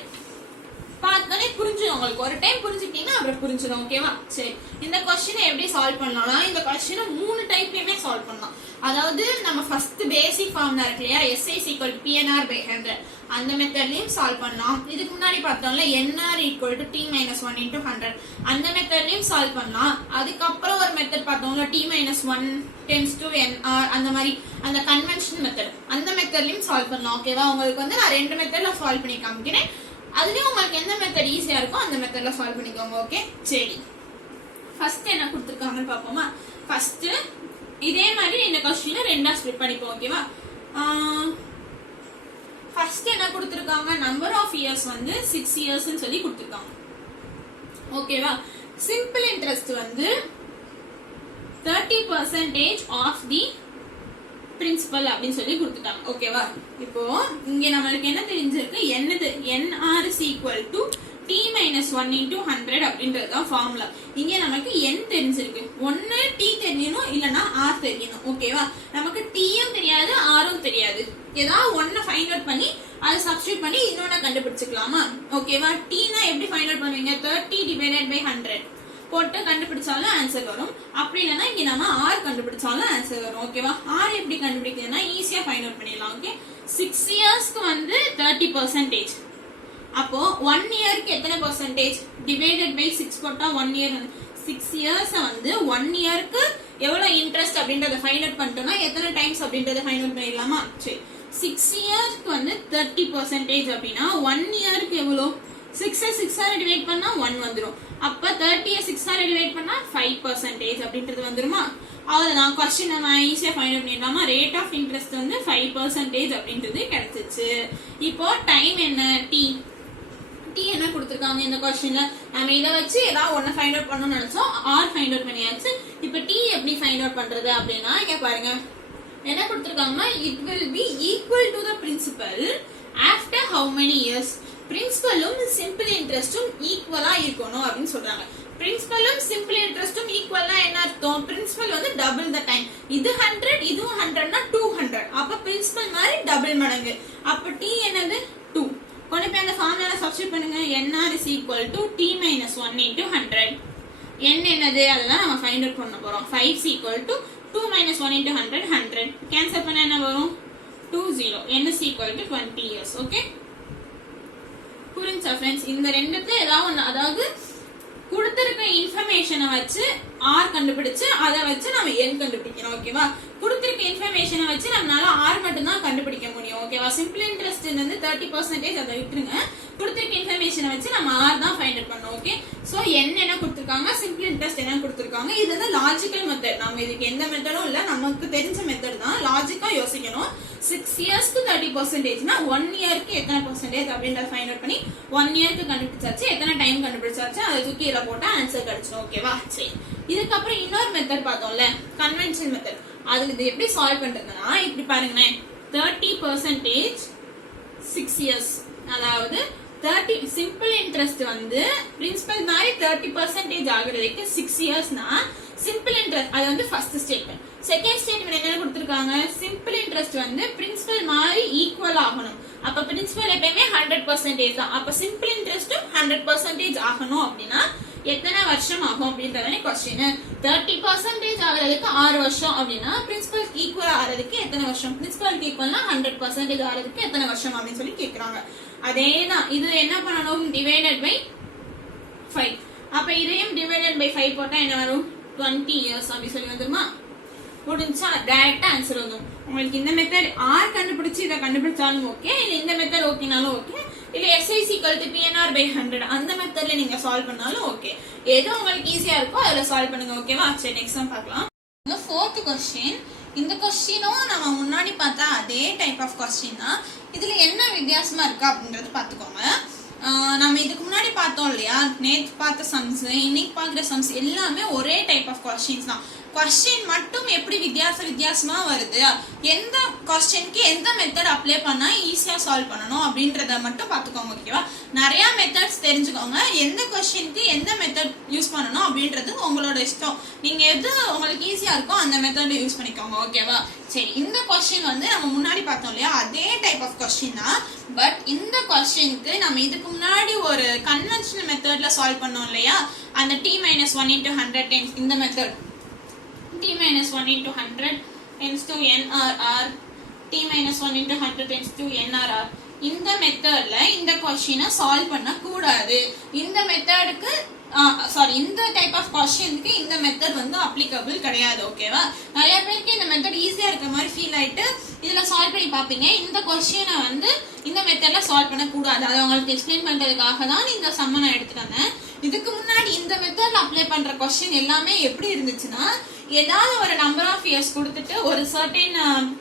பார்த்தோன்னே புரிஞ்சிடும். உங்களுக்கு ஒரு டைம் புரிஞ்சுக்கிட்டீங்கன்னா அப்புறம் புரிஞ்சிடும். ஓகேவா? சரி, இந்த क्वेश्चனை எப்படி சால்வ் பண்ணலாம்னா இந்த क्वेश्चனை 3 டைப்லயுமே சால்வ் பண்ணலாம். அதாவது நம்ம ஃபர்ஸ்ட் பேசிக் ஃபார்முலா இருக்கு இல்லையா, SI = PNR/100, அந்த மெத்தட்லயும் சால்வ் பண்ணலாம். இதுக்கு முன்னாடி பார்த்தோம்ல NR = T-1 × 100, அந்த மெத்தட்லயும் சால்வ் பண்ணலாம். அதுக்கப்புறம் ஒரு மெத்தட் பார்த்தோம்ல T-1 → NR, அந்த மாதிரி அந்த கன்வென்ஷன் மெத்தட், அந்த மெத்தட்லயும் சால்வ் பண்ணலாம். ஓகேவா? உங்களுக்கு வந்து நான் 2 மெத்தட்ல சால்வ் பண்ணி காமிக்கிறேன். அதுலயும் உங்களுக்கு எந்த மெத்தட் ஈஸியா இருக்கோ அந்த மெத்தட்ல சால்வ் பண்ணிக்கோங்க. ஓகே, சரி. ஃபர்ஸ்ட் என்ன கொடுத்திருக்காங்கன்னு பாப்போமா? ஃபர்ஸ்ட் இதே மாதிரி இந்த क्वेश्चனை ரெண்டா ஸ்ப்ளிட் பண்ணிப்போம். ஓகேவா? ஃபர்ஸ்ட் என்ன கொடுத்திருக்காங்க, நம்பர் ஆஃப் இயர்ஸ் வந்து 6 இயர்ஸ்னு சொல்லி கொடுத்திருக்காங்க. ஓகேவா? சிம்பிள் இன்ட்ரெஸ்ட் வந்து 30% ஆஃப் தி பிரின்சிபல் அப்படின்னு சொல்லி கொடுத்துட்டாங்க. ஓகேவா? இப்போ இங்க நம்மளுக்கு என்ன தெரிஞ்சிருக்கு, என்னது NR = T-1 × 100 அப்படின்றதுதான் ஃபார்முலா. இங்க நமக்கு n தெரிஞ்சிருக்கு. ஒன்னு T தெரியணும், இல்லனா R தெரியணும். ஓகேவா? நமக்கு T-யும் தெரியாது, R-ம் தெரியாது. ஏதாவது ஒன்ன ஃபைண்ட் அவுட் பண்ணி அதை சப்ஸ்டிட்யூட் பண்ணி இன்னொன்னு கண்டுபிடிச்சுக்கலாமா? ஓகேவா? T-னா எப்படி ஃபைண்ட் அவுட் பண்ணுவீங்க? 30/100 போட்டு கண்டுபிடிச்சாலும் ஆன்சர் வரும். அப்படி இல்லைன்னா இங்க நம்ம R கண்டுபிடிச்சாலும் ஆன்சர் வரும். ஓகேவா? R எப்படி கண்டுபிடிக்கிறதுனா ஈஸியா ஃபைண்ட் அவுட் பண்ணிடலாம். ஓகே, 6 இயர்ஸ்க்கு வந்து 30%. அப்போ 1 இயருக்கு எத்தனை பர்சன்டேஜ்? டிவைடட் பை 6 போட்டா 1 இயர். 6 இயர்ஸ் வந்து 1 இயருக்கு எவ்வளவு இன்ட்ரெஸ்ட் அப்படின்றத ஃபைண்ட் அவுட் பண்ணிட்டோம்னா எத்தனை டைம்ஸ் அப்படின்றத ஃபைண்ட் அவுட் பண்ணிடலாமா? சரி, 6 இயர்ஸ்க்கு வந்து 30% அப்படின்னா 1 இயருக்கு எவ்வளவு? 6 டிவைட் பண்ணா 1 வந்துரும். அப்ப 30 6 டிவைட் பண்ணா 5% அப்படின்றது வந்துருமா? அவ்வளவுதான். क्वेश्चन நம்ம ஈஸியா ஃபைண்ட் அவுட் பண்ணிடலாமா? ரேட் ஆஃப் இன்ட்ரெஸ்ட் வந்து 5% அப்படின்றது கிடைச்சிச்சு. இப்போ டைம் என்ன? T என்ன கொடுத்திருக்காங்க இந்த क्वेश्चनல? நம்ம இத வச்சு ஏதாவது ஒண்ணு ஃபைண்ட் அவுட் பண்ணனும்னு நினைச்சோம், R ஃபைண்ட் அவுட் பண்ணியாச்சு. இப்போ T எப்படி ஃபைண்ட் அவுட் பண்றது அப்படினா இங்க பாருங்க, என்ன கொடுத்திருக்காங்கன்னா it will be equal to the principal after how many years. பிரின்சிபலும் சிம்பிள் இன்ட்ரெஸ்டும் ஈக்குவலா இருக்கணும் அப்படின்னு சொல்றாங்க. பிரின்சிபலும் சிம்பிள் இன்ட்ரெஸ்டும் ஈக்குவலா என்ன அர்த்தம்? பிரின்சிபல் வந்து டபுள் த டைம். இது 100, இதுவும் 100னா 200. அப்ப பிரின்சிபல் மாதிரி டபுள் மடங்கு. அப்ப T என்னது? 2. கொண்டு போய் அந்த ஃபார்முலால சப்ஸ்டிட்யூட் பண்ணுங்க. NR = T-1 × 100. n என்னது? அதெல்லாம் நம்ம ஃபைண்ட் அவுட் பண்ண போறோம். 5 = 2 - 1 × 100, 100. கேன்சல் பண்ணா என்ன வரும்? 20. n = 20 years. ஓகே, புரிஞ்சா ஃப்ரெண்ட்ஸ்? இந்த ரெண்டுத்துல ஏதாவது ஒண்ணு, அதாவது கொடுத்திருக்க இன்ஃபர்மேஷனை வச்சு ஆர் கண்டுபிடிச்சு அதை வச்சு நம்ம என் கண்டுபிடிக்கணும். ஓகேவா? கொடுத்திருக்க இன்ஃபர்மேஷனை வச்சு நம்மளால ஆர் மட்டும் தான் கண்டுபிடிக்க முடியும். ஓகேவா? சிம்பிள் இன்ட்ரெஸ்ட் வந்து 30% அதை விட்டுருங்க. கொடுத்திருக்க இன்ஃபர்மேஷனை வச்சு நம்ம ஆர் தான் ஃபைண்ட் அவுட் பண்ணோம். ஓகே, சோ என்ன கொடுத்திருக்காங்க, சிம்பிள் இன்ட்ரெஸ்ட் என்ன கொடுத்திருக்காங்க. இது வந்து லாஜிக்கல் மெத்தட். நம்ம இதுக்கு எந்த மெத்தடும் இல்ல, நமக்கு தெரிஞ்ச மெத்தட் தான். லாஜிக்கா யோசிக்கணும். 6 இயர்ஸ்க்கு 30%னா 1 இயருக்கு எத்தனை பர்சன்டேஜ் அப்படின்றத ஃபைண்ட் அவுட் பண்ணி 1 இயருக்கு கண்டுபிடிச்சாச்சு, எத்தனை டைம் கண்டுபிடிச்சாச்சு, அதை தூக்கி இதில் போட்டா ஆன்சர் கிடைச்சிடும். ஓகேவா? சரி, இதுக்கப்புறம் இன்னொரு மெத்தட் பார்த்தோம்ல, கன்வென்ஷன் மெத்தட். அதுல இது எப்படி சால்வ் பண்றதுன்னா, இப்படி பாருங்களேன், 30% 6 இயர்ஸ், அதாவது 30 சிம்பிள் இன்ட்ரெஸ்ட் வந்து பிரின்சிபல் மாதிரி 30% ஆகுறதுக்கு 6 இயர்ஸ்னா சிம்பிள் இன்ட்ரெஸ்ட் அது வந்து ஃபர்ஸ்ட் ஸ்டேட்மெண்ட். செகண்ட் ஸ்டேட்மெண்ட் என்ன கொடுத்திருக்காங்க, சிம்பிள் இன்ட்ரெஸ்ட் வந்து பிரின்சிபல் மாதிரி ஈக்குவல் ஆகணும். அப்ப பிரின்சிபல் எப்பயுமே 100% தான். அப்ப சிம்பிள் இன்ட்ரெஸ்டும் 100% ஆகணும் அப்படின்னா எத்தனை வருஷம் ஆகும் அப்படின்றதானே கொஸ்டின். 30% ஆகிறதுக்கு 6 வருஷம் அப்படின்னா பிரின்சிபல் ஈக்குவல் ஆகிறதுக்கு எத்தனை வருஷம், பிரின்சிபல் ஈக்குவல்னா 100% ஆகிறதுக்கு எத்தனை வருஷம் அப்படின்னு சொல்லி கேட்கறாங்க. அதேதான் இது என்ன பண்ணணும், டிவைடட் பை 5. அப்ப இதையும் டிவைடட் பை 5 போட்டா என்ன வரும், 20 இயர்ஸ் அப்படி சொல்லி வந்துருமா? முடிஞ்சா டைரக்டா ஆன்சர் வந்துடும். உங்களுக்கு இந்த மெத்தட் ஆர் கண்டுபிடிச்சு இதை கண்டுபிடிச்சாலும் ஓகே, இல்ல இந்த மெத்தட் ஓகேனாலும் ஓகே, இல்ல SIC PNR by 100 அந்த மெத்தட்ல நீங்க சால்வ் பண்ணாலும் ஓகே. எது உங்களுக்கு ஈஸியா இருக்கோ அதுல சால்வ் பண்ணுங்க. ஓகேவா? சரி, நெக்ஸ்ட் சம் பார்க்கலாம். Fourth question. இந்த கொஸ்டினும் நம்ம முன்னாடி பார்த்தா அதே டைப் ஆஃப் கொஸ்டின் தான். இதுல என்ன வித்தியாசமா இருக்கு அப்படின்றது பாத்துக்கோங்க. நம்ம இதுக்கு முன்னாடி பார்த்தோம் இல்லையா, நேற்று பார்த்த சம்ஸ், இன்னைக்கு பார்க்குற சம்ஸ் எல்லாமே ஒரே டைப் ஆஃப் கொஸ்டின்ஸ் தான். கொஸ்டின் மட்டும் எப்படி வித்தியாசமா வருது, எந்த கொஸ்டினுக்கு எந்த மெத்தட் அப்ளை பண்ணா ஈஸியா சால்வ் பண்ணணும் அப்படின்றத மட்டும் பாத்துக்கோங்க. ஓகேவா? நிறைய மெத்தட்ஸ் தெரிஞ்சுக்கோங்க. எந்த கொஸ்டினுக்கு எந்த மெத்தட் யூஸ் பண்ணணும் அப்படின்றது உங்களோட இஷ்டம். நீங்க எது உங்களுக்கு ஈஸியா இருக்கோ அந்த மெத்தட் யூஸ் பண்ணிக்கோங்க. ஓகேவா? சரி, இந்த கொஸ்டின் வந்து நம்ம முன்னாடி பார்த்தோம் இல்லையா, அதே டைப் ஆஃப் கொஸ்டின் தான். பட் இந்த கொஸ்டினுக்கு நம்ம இதுக்கு முன்னாடி ஒரு கன்வென்ஷனல் மெத்தட்ல சால்வ் பண்ணோம் இல்லையா, அந்த t-1 × 100 இந்த method, t-1 × 100 tends to NRR, t-1 × 100 tends to NRR. இந்த மெத்தட்ல இந்த கொஸ்டினை சால்வ் பண்ண கூடாது. இந்த மெத்தடுக்கு இந்த டைப் ஆஃப் கொஸ்டினுக்கு இந்த மெத்தட் வந்து அப்ளிகபிள் கிடையாது. ஓகேவா? நிறைய பேருக்கு இந்த மெத்தட் ஈஸியா இருக்கிற மாதிரி ஃபீல் ஆயிட்டு இதுல சால்வ் பண்ணி பாப்பீங்க. இந்த கொஸ்டினை வந்து இந்த மெத்தட்ல சால்வ் பண்ண கூடாது. அதை உங்களுக்கு எக்ஸ்பிளைன் பண்றதுக்காக தான் இந்த சம்ம நான் எடுத்துட்டு வந்தேன். இதுக்கு முன்னாடி இந்த மெத்தட்ல அப்ளை பண்ற கொஸ்டின் எல்லாமே எப்படி இருந்துச்சுன்னா, ஏதாவது ஒரு நம்பர் ஆஃப் இயர்ஸ் கொடுத்துட்டு ஒரு சர்டன்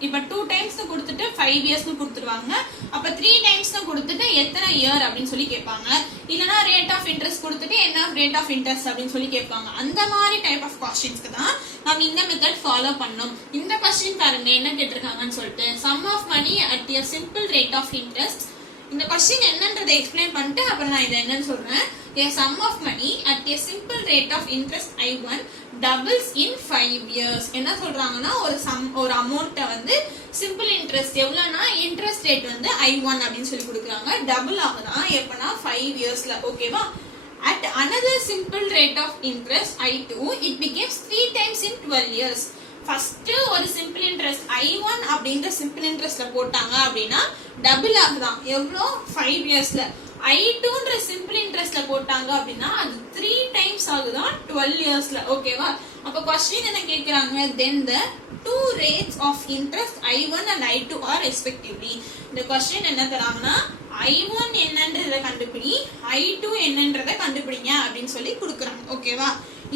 இப்ப 2 டைம்ஸ் கொடுத்துட்டு 5 இயர்ஸ் கொடுத்துருவாங்க. அப்ப 3 டைம்ஸ் கொடுத்துட்டு எத்தனை இயர் அப்படின்னு சொல்லி கேட்பாங்க. இல்லனா ரேட் ஆஃப் இன்ட்ரெஸ்ட் கொடுத்துட்டு என்ன ரேட் ஆஃப் இன்ட்ரெஸ்ட் அப்படின்னு சொல்லி கேட்பாங்க. அந்த மாதிரி டைப் ஆஃப் கொஸ்டின்ஸ்க்கு தான் நம்ம இந்த மெத்தட் ஃபாலோ பண்ணோம். இந்த கொஸ்டின் பாருங்க என்ன கேட்டிருக்காங்கன்னு சொல்லிட்டு, sum of money at a simple rate of interest. இந்த கொஸ்டின் என்னன்றதை எக்ஸ்பிளைன் பண்ணிட்டு அப்புறம் நான் இதை என்னன்னு சொல்றேன். A sum of money at a simple rate of interest I1 doubles in 5 years. என்ன சொல்றாங்கன்னா, ஒரு அமௌண்ட்டை வந்து சிம்பிள் இன்ட்ரெஸ்ட் எவ்வளவுனா இன்ட்ரெஸ்ட் ரேட் வந்து I1 அப்படின்னு சொல்லி கொடுக்குறாங்க. டபுள் ஆகுதான் எப்பனா 5 இயர்ஸ்ல. ஓகேவா? At another simple rate of interest I2 it becomes 3 times in 12 years. First ஒரு சிம்பிள் இன்ட்ரெஸ்ட் I1 அப்படின்ற சிம்பிள் இன்ட்ரெஸ்ட்ல போட்டாங்க அப்படின்னா டபுள் ஆகுதான். எவ்வளோ? 5 இயர்ஸ்ல. I2ன்ற சிம்பிள் இன்ட்ரெஸ்ட்ல போட்டாங்க அப்படின்னா அது 3 டைம்ஸ் ஆகுதான் 12 இயர்ஸ்ல. ஓகேவா? அப்ப क्वेश्चन என்ன கேக்குறாங்க, then the two rates of interest I1 and I2 are respectively. இந்த क्वेश्चन என்ன தராங்கன்னா, I1 என்னன்றதை கண்டுபிடி, I2 என்னன்றதை கண்டுபிடிங்க அப்படின்னு சொல்லி கொடுக்குறாங்க. ஓகேவா?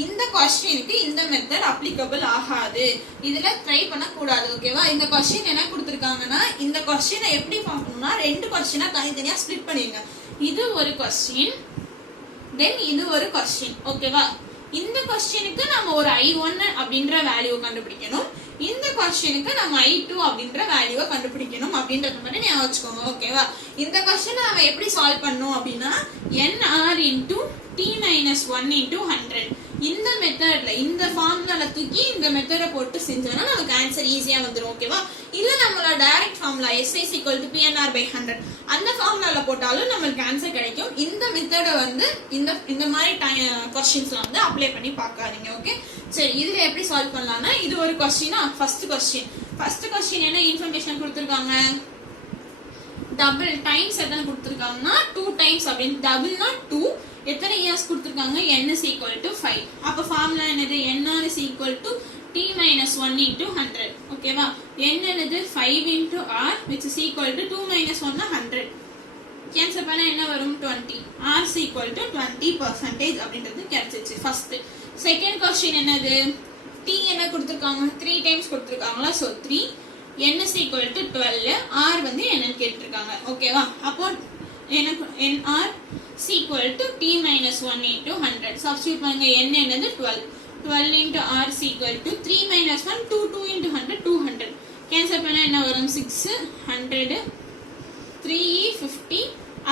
இந்த क्वेश्चनக்கு இந்த மெத்தட் அப்ளிகபிள் ஆகாது. இதுல ட்ரை பண்ண கூடாது. ஓகேவா? இந்த क्वेश्चन என்ன கொடுத்திருக்காங்கன்னா, இந்த क्वेश्चனை எப்படி பார்க்கணும்னா, ரெண்டு क्वेश्चனா தனித்தனியா ஸ்ப்ளிட் பண்ணிருங்க. இது ஒரு क्वेश्चन, தென் இது ஒரு क्वेश्चन. ஓகேவா? இந்த क्वेश्चனுக்கு நம்ம ஒரு I1 அப்படின்ற வேல்யூ கண்டுபிடிக்கணும். இந்த क्वेश्चனுக்கு நம்ம I2 அப்படின்ற வேல்யூவை கண்டுபிடிக்கணும் அப்படின்றத மட்டும் ஞாபகம் வச்சுக்கோங்க. ஓகேவா? இந்த क्वेश्चனை நம்ம எப்படி சால்வ் பண்ணோம் அப்படின்னா, NR into t-1 into 100 இந்த மெத்தட்ல இந்த ஃபார்முலால தூக்கி இந்த மெத்தட போட்டு செஞ்சோம்னா நமக்கு ஆன்சர் ஈஸியா வந்துரும். ஓகேவா? இல்ல நம்மளோட direct formula SIC PNR by 100 அந்த ஃபார்முலால போட்டாலும் நமக்கு ஆன்சர் கிடைக்கும். இந்த மெத்தட வந்து இந்த மாதிரி क्वेश्चंसல வந்து அப்ளை பண்ணி பார்க்காதீங்க. ஓகே? சரி, இதுல எப்படி சால்வ் பண்ணலாம்னா, இது ஒரு क्वेश्चन. ஃபர்ஸ்ட் क्वेश्चन என்ன இன்ஃபர்மேஷன் கொடுத்திருக்காங்க, டபுள் டைம்ஸ் எத்தனை கொடுத்துருக்காங்கன்னா 2 டைம்ஸ் அப்படின்னு டபுள்னா 2 எத்தனை இயர்ஸ் கொடுத்துருக்காங்க n is equal to 5 அப்ப ஃபார்முலா என்னது nr is equal to t minus 1 into 100 ஓகேவா n என்னது 5 into r which is equal to 2 minus 1 100 cancel பண்ணா என்ன வரும் 20 r is equal to 20% அப்படின்றது கிடைச்சிச்சு ஃபர்ஸ்ட் செகண்ட் क्वेश्चन என்னது t என்ன கொடுத்திருக்காங்க 3 times கொடுத்திருக்காங்களா so 3 n is equal to 12 r வந்து என்னன்னு கேட்டிருக்காங்க ஓகேவா அப்போ எனக்கு nr is equal to t minus 1 into 100 substitute பண்ணுங்க n என்னது 12 into r is equal to 3 minus 1 2 into 100 200 cancel பண்ணா என்ன வரும் 6 100 3 50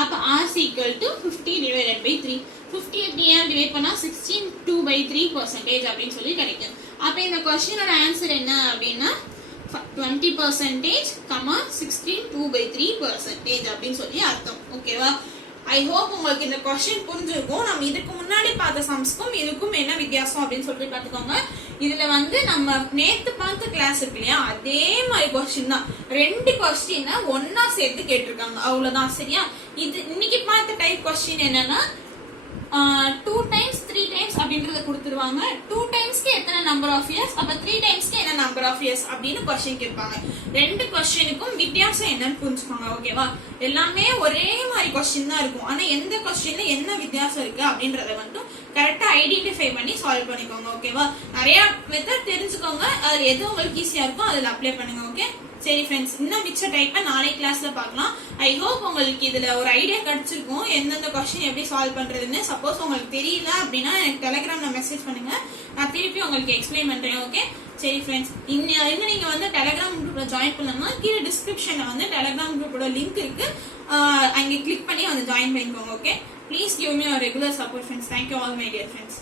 அப்ப r is equal to 50 divided by 3 50 எப்படியா டிவைட் பண்ணா 16 2/3% அப்படினு சொல்லி கிடைக்கும் அப்ப இந்த क्वेश्चनோட ஆன்சர் என்ன அப்படினா 20% 16 2/3% அப்படினு சொல்லி அர்த்தம் ஓகேவா ஐ ஹோப் உங்களுக்கு இந்த क्वेश्चन புரிஞ்சிருக்கும் நம்ம இதுக்கு முன்னாடி பார்த்த சம்ஸ்க்கும் இதுக்கும் என்ன வித்தியாசம் அப்படினு சொல்லி பாத்துக்கோங்க இதுல வந்து நம்ம நேத்து பார்த்த கிளாஸ் இருக்கு இல்லையா அதே மாதிரி क्वेश्चन தான் ரெண்டு क्वेश्चन ஒண்ணா சேர்த்து கேட்டிருக்காங்க அவ்வளவுதான் சரியா இது இன்னைக்கு பார்த்த டைப் क्वेश्चन என்னன்னா 2 times 3 times அப்படின்றத கொடுத்துருவாங்க 2 டைம்ஸ்க்கு எத்தனை நம்பர் ஆஃப் இயர்ஸ் அப்ப 3 டைம்ஸ்க்கு என்ன நம்பர் ஆஃப் இயர்ஸ் அப்படின்னு क्वेश्चन கேட்பாங்க ரெண்டு क्वेश्चनக்கும் வித்தியாசம் என்னன்னு புரிஞ்சுக்கோங்க ஓகேவா எல்லாமே ஒரே மாதிரி क्वेश्चन தான் இருக்கும் ஆனா எந்த क्वेश्चनல என்ன வித்தியாசம் இருக்கு அப்படின்றத மட்டும் கரெக்ட்டா ஐடென்டிஃபை பண்ணி சால்வ் பண்ணிக்கோங்க ஓகேவா நிறைய மெத்தட் தெரிஞ்சுக்கோங்க அது எது உங்களுக்கு ஈஸியா இருக்கோ அதுல அப்ளை பண்ணுங்க ஓகே சரி फ्रेंड्स இன்னும் மிச்ச டைப்பை நாளை கிளாஸ்ல பார்க்கலாம் ஐ ஹோப் உங்களுக்கு இதுல ஒரு ஐடியா கிடைச்சிருக்கும் எந்தெந்த क्वेश्चन எப்படி சால்வ் பண்றதுன்னு சப்போஸ் உங்களுக்கு தெரியல அப்படினா எனக்கு டெலிகிராம்ல மெசேஜ் பண்ணுங்க நான் திருப்பி உங்களுக்கு எக்ஸ்பிளைன் பண்றேன் ஓகே சரி फ्रेंड्स இன்னும் நீங்க வந்து டெலிகிராம் குரூப்ல ஜாயின் பண்ணனும்னா கீழ டிஸ்கிரிப்ஷன்ல வந்து டெலிகிராம் குரூப்போட லிங்க் இருக்கு அங்க கிளிக் பண்ணி வந்து ஜாயின் பண்ணிக்கோங்க okay please give me a regular support friends thank you all my dear friends